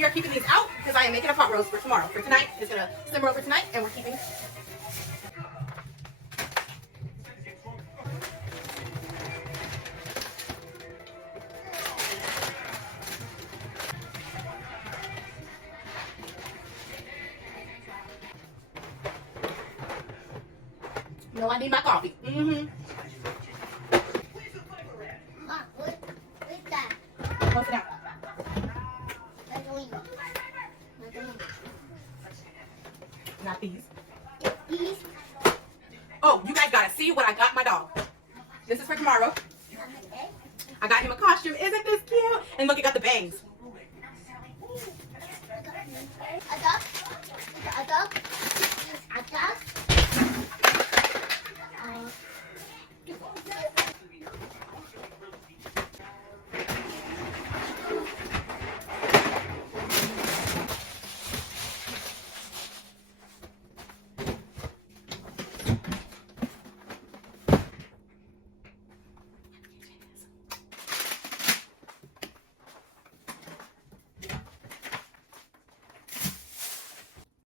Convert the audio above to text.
we are keeping these out because I am making a pot roast for tomorrow. For tonight, it's gonna simmer over tonight, and we're keeping. No, I need my coffee. Mom, what's that? Close it out. Not these. These? Oh, you guys gotta see what I got my dog. This is for tomorrow. I got him a costume. Isn't this cute? And look, it got the bangs. A duck? A duck? A duck?